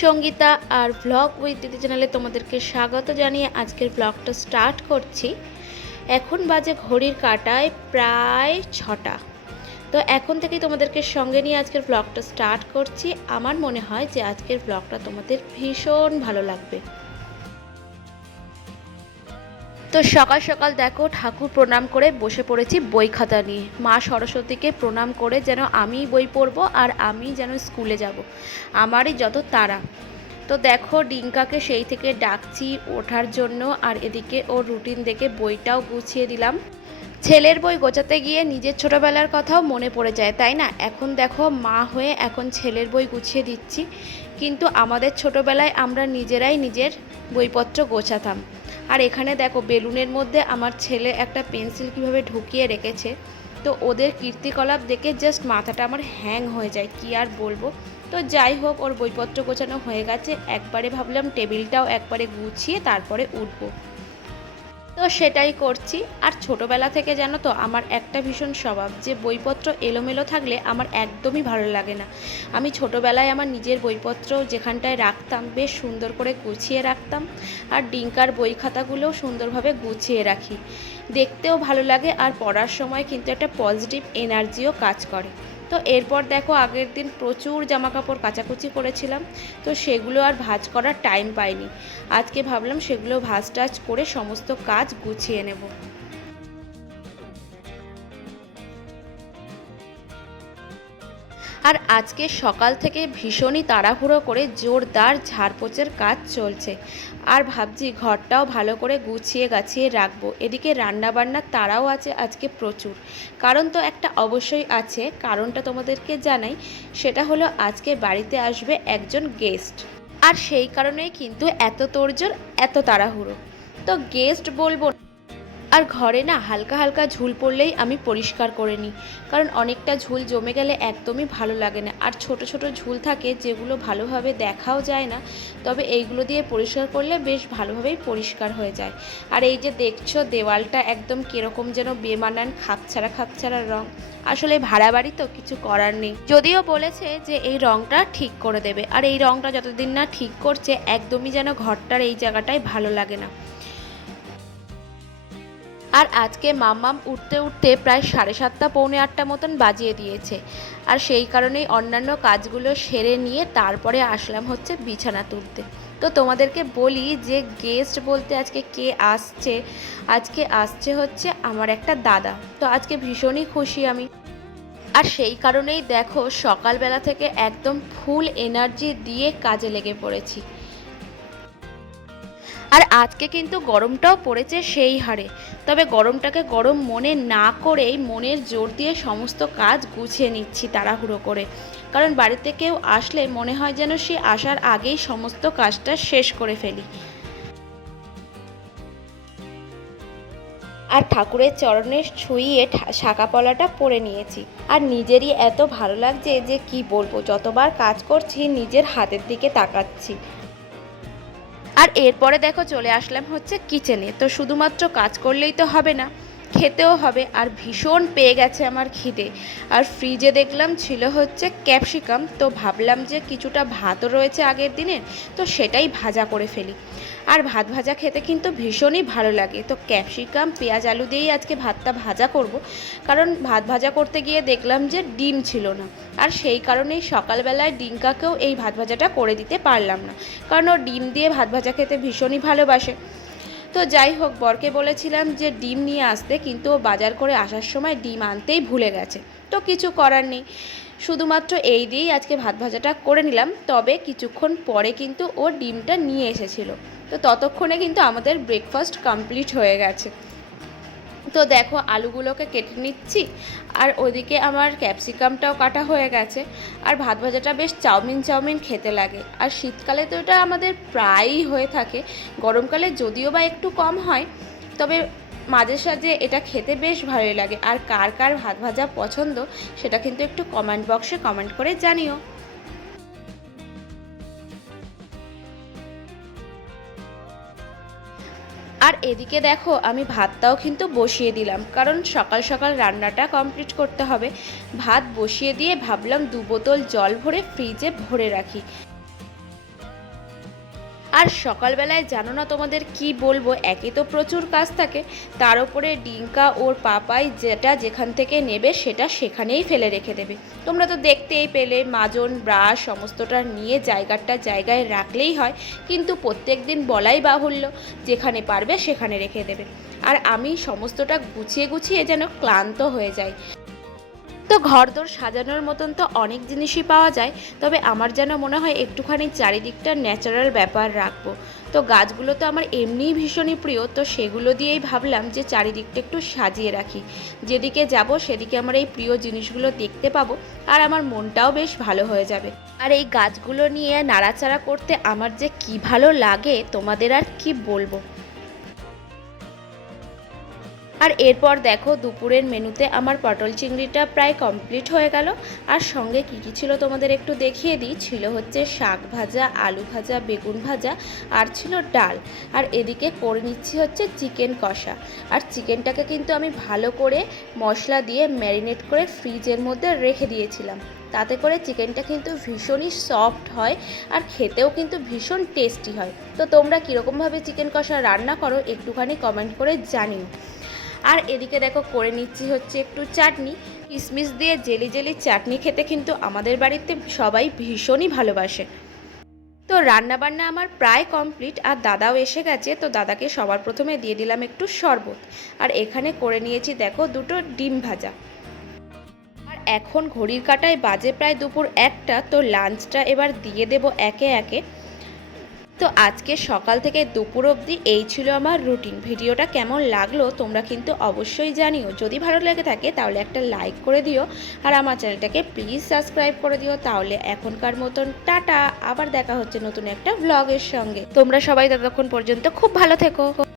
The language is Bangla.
সঙ্গীতা আর ব্লগ উইথ দিদি চ্যানেলে তোমাদেরকে স্বাগত জানিয়ে আজকের ব্লগটা স্টার্ট করছি। এখন বাজে ঘড়ির কাঁটায় প্রায় 6টা। তো এখন থেকেই তোমাদেরকে সঙ্গে নিয়ে আজকের ব্লগটা স্টার্ট করছি। আমার মনে হয় যে আজকের ব্লগটা তোমাদের ভীষণ ভালো লাগবে। তো সকাল সকাল দেখো ঠাকুর প্রণাম করে বসে পড়েছি বই খাতা নিয়ে। মা সরস্বতীকে প্রণাম করে যেন আমি বই পড়বো আর আমি যেন স্কুলে যাব, আমারই যত তাড়া। তো দেখো ডিঙ্কাকে সেই থেকে ডাকছি ওঠার জন্য, আর এদিকে ওর রুটিন দেখে বইটাও গুছিয়ে দিলাম। ছেলের বই গোছাতে গিয়ে নিজের ছোটোবেলার কথাও মনে পড়ে যায়, তাই না? এখন দেখো মা হয়ে এখন ছেলের বই গুছিয়ে দিচ্ছি, কিন্তু আমাদের ছোটোবেলায় আমরা নিজেরাই নিজের বইপত্র গোছাতাম। আর এখানে দেখো বেলুনের মধ্যে আমার ছেলে একটা পেন্সিল কীভাবে ঢুকিয়ে রেখেছে। তো ওদের কীর্তিকলাপ দেখে জাস্ট মাথাটা আমার হ্যাং হয়ে যায়, কি আর বলবো। তো যাই হোক, ওর বইপত্র গোছানো হয়ে গেছে, একবারে ভাবলাম টেবিলটাও একবারে গুছিয়ে তারপরে উঠবো। তো সেটাই করছি। আর ছোটোবেলা থেকে জানো তো আমার একটা ভীষণ স্বভাব যে বইপত্র এলোমেলো থাকলে আমার একদমই ভালো লাগে না। আমি ছোটোবেলায় আমার নিজের বইপত্র যেখানটায় রাখতাম বেশ সুন্দর করে গুছিয়ে রাখতাম, আর ডিঙ্কার বই খাতাগুলোও সুন্দরভাবে গুছিয়ে রাখি। দেখতেও ভালো লাগে আর পড়ার সময় কিন্তু একটা পজিটিভ এনার্জিও কাজ করে। তো এরপর দেখো আগের দিন প্রচুর জামাকাপড় কাচাকুচি করেছিলাম, তো সেগুলো আর ভাঁজ করার টাইম পাইনি। আজকে ভাবলাম সেগুলো ভাঁজ টাজ করে সমস্ত কাজ গুছিয়ে নেব। আর আজকে সকাল থেকে ভীষণই তাড়াহুড়ো করে জোরদার ঝাড়পোছের কাজ চলছে। আর ভাবছি ঘরটাও ভালো করে গুছিয়ে গাছিয়ে রাখবো। এদিকে রান্নাবান্নার তাড়াও আছে আজকে প্রচুর। কারণ তো একটা অবশ্যই আছে, কারণটা তোমাদেরকে জানাই। সেটা হলো আজকে বাড়িতে আসবে একজন গেস্ট, আর সেই কারণেই কিন্তু এত তোড়জোড়, এত তাড়াহুড়ো। তো গেস্ট বলবো, আর ঘরে না হালকা হালকা ঝুল পড়লেই আমি পরিষ্কার করে নিই, কারণ অনেকটা ঝুল জমে গেলে একদমই ভালো লাগে না। আর ছোট ছোট ঝুল থাকে যেগুলো ভালোভাবে দেখাও যায় না, তবে এইগুলো দিয়ে পরিষ্কার করলে বেশ ভালোভাবেই পরিষ্কার হয়ে যায়। আর এই যে দেখছো দেওয়ালটা একদম কীরকম যেন বেমানান খাপছাড়া খাপছাড়া রং। আসলে ভাড়া বাড়ি তো কিছু করার নেই, যদিও বলেছে যে এই রংটা ঠিক করে দেবে। আর এই রংটা যতদিন না ঠিক করছে একদমই যেন ঘরটার এই জায়গাটায় ভালো লাগে না। আর আজকে মাম্মাম উঠতে উঠতে প্রায় 7:30 পৌনে 8টা মতন বাজিয়ে দিয়েছে। আর সেই কারণেই অন্যান্য কাজগুলো সেরে নিয়ে তারপরে আসলাম হচ্ছে বিছানা তুলতে। তো তোমাদেরকে বলি যে গেস্ট বলতে আজকে কে আসছে। আজকে আসছে হচ্ছে আমার একটা দাদা। তো আজকে ভীষণই খুশি আমি। আর সেই কারণেই দেখো সকালবেলা থেকে একদম ফুল এনার্জি দিয়ে কাজে লেগে পড়েছি। আর আজকে কিন্তু গরমটাও পড়েছে সেই হারে। তবে গরমটাকে গরম মনে না করেই মনের জোর দিয়ে সমস্ত কাজ গুছিয়ে নিচ্ছি তাড়াহুড়ো করে, কারণ বাড়িতে কেউ আসলে মনে হয় যেন সে আসার আগেই সমস্ত কাজটা শেষ করে ফেলি। আর ঠাকুরের চরণে ছুঁইয়ে শাঁকাপলাটা পরে নিয়েছি। আর নিজেরই এত ভালো লাগছে যে কি বলবো, যতবার কাজ করছি নিজের হাতের দিকে তাকাচ্ছি। আর এরপরে দেখো চলে আসলাম হচ্ছে কিচেনে। তো শুধুমাত্র কাজ করলেই তো হবে না, খেতেও হবে। আর ভীষণ পেয়ে গেছে আমার খিদে। আর ফ্রিজে দেখলাম ছিল হচ্ছে ক্যাপসিকাম, তো ভাবলাম যে কিছুটা ভাতও রয়েছে আগের দিনের, তো সেটাই ভাজা করে ফেলি। আর ভাত ভাজা খেতে কিন্তু ভীষণই ভালো লাগে। তো ক্যাপসিকাম পেঁয়াজ আলু দিয়েই আজকে ভাতটা ভাজা করব, কারণ ভাত ভাজা করতে গিয়ে দেখলাম যে ডিম ছিল না। আর সেই কারণেই সকালবেলায় ডিঙ্কাকেও এই ভাত ভাজাটা করে দিতে পারলাম না, কারণ ও ডিম দিয়ে ভাত ভাজা খেতে ভীষণই ভালোবাসে। তো যাই হোক, বরকে বলেছিলাম যে ডিম নিয়ে আসতে, কিন্তু ও বাজার করে আসার সময় ডিম আনতেই ভুলে গেছে। তো কিছু করার নেই, শুধুমাত্র এই দিয়েই আজকে ভাত ভাজাটা করে নিলাম। তবে কিছুক্ষণ পরে কিন্তু ও ডিমটা নিয়ে এসেছিল। তো ততক্ষণে কিন্তু আমাদের ব্রেকফাস্ট কমপ্লিট হয়ে গেছে। তো দেখো আলুগুলোকে কেটে নিচ্ছি, আর ওদিকে আমার ক্যাপসিকামটাও কাটা হয়ে গেছে। আর ভাত ভাজাটা বেশ চাউমিন চাউমিন খেতে লাগে। আর শীতকালে তো এটা আমাদের প্রায়ই হয়ে থাকে, গরমকালে যদিও বা একটু কম হয়, তবে মাঝে সাঝে এটা খেতে বেশ ভালোই লাগে। আর কার কার ভাত ভাজা পছন্দ সেটা কিন্তু একটু কমেন্ট বক্সে কমেন্ট করে জানিও। আর এদিকে দেখো আমি ভাতটাও কিন্তু বসিয়ে দিলাম, কারণ সকাল সকাল রান্নাটা কমপ্লিট করতে হবে। ভাত বসিয়ে দিয়ে ভাবলাম 2 বোতল জল ভরে ফ্রিজে ভরে রাখি। আর সকালবেলায় জানো না তোমাদের কি বলবো, একে তো প্রচুর কাজ থাকে, তার উপরে ডিঙ্কা ওর পাপাই যেটা যেখান থেকে নেবে সেটা সেখানেই ফেলে রেখে দেবে। তোমরা তো দেখতেই পেলে, মাজন ব্রাশ সমস্তটা নিয়ে জায়গায় রাখলেই হয়, কিন্তু প্রত্যেক দিন বলাই বাহুল্য, যেখানে পারবে সেখানে রেখে দেবে। আর আমি সমস্তটা গুছিয়ে গুছিয়ে যেন ক্লান্ত হয়ে যাই। তো ঘরদোর সাজানোর মতন তো অনেক জিনিসই পাওয়া যায়, তবে আমার যেন মনে হয় একটুখানি চারিদিকটা ন্যাচারাল ব্যাপার রাখবো। তো গাছগুলো তো আমার এমনিই ভীষণই প্রিয়, তো সেগুলো দিয়েই ভাবলাম যে চারিদিকটা একটু সাজিয়ে রাখি। যেদিকে যাব সেদিকে আমার এই প্রিয় জিনিসগুলো দেখতে পাবো, আর আমার মনটাও বেশ ভালো হয়ে যাবে। আর এই গাছগুলো নিয়ে নাড়াচাড়া করতে আমার যে কি ভালো লাগে তোমাদের আর কি বলবো। আর এরপর দেখো দুপুরের মেনুতে আমার পটল চিংড়িটা প্রায় কমপ্লিট হয়ে গেল। আর সঙ্গে কী কী ছিল তোমাদের একটু দেখিয়ে দিই। ছিল হচ্ছে শাক ভাজা, আলু ভাজা, বেগুন ভাজা, আর ছিল ডাল। আর এদিকে করে নিচ্ছি হচ্ছে চিকেন কষা। আর চিকেনটাকে কিন্তু আমি ভালো করে মশলা দিয়ে ম্যারিনেট করে ফ্রিজের মধ্যে রেখে দিয়েছিলাম। তাতে করে চিকেনটা কিন্তু ভীষণই সফট হয়, আর খেতেও কিন্তু ভীষণ টেস্টি হয়। তো তোমরা কীরকমভাবে চিকেন কষা রান্না করো একটুখানি কমেন্ট করে জানিও। আর এদিকে দেখো করে নিচ্ছি হচ্ছে একটু চাটনি। কিশমিশ দিয়ে জেলি জেলি চাটনি খেতে কিন্তু আমাদের বাড়িতে সবাই ভীষণই ভালোবাসে। তো রান্নাবান্না আমার প্রায় কমপ্লিট, আর দাদাও এসে গেছে। তো দাদাকে সবার প্রথমে দিয়ে দিলাম একটু শরবত। আর এখানে করে নিয়েছি দেখো দুটো ডিম ভাজা। আর এখন ঘড়ির কাঁটায় বাজে প্রায় দুপুর 1টা। তো লাঞ্চটা এবার দিয়ে দেব একে একে। তো আজকে সকাল থেকে দুপুর অবধি এই ছিল আমার রুটিন। ভিডিওটা কেমন লাগলো তোমরা কিন্তু অবশ্যই জানিও। যদি ভালো লেগে থাকে তাহলে একটা লাইক করে দিও, আর আমার চ্যানেলটাকে প্লিজ সাবস্ক্রাইব করে দিও। তাহলে এখনকার মতন টাটা, আবার দেখা হচ্ছে নতুন একটা ব্লগের সঙ্গে। তোমরা সবাই ততক্ষণ পর্যন্ত খুব ভালো থেকো।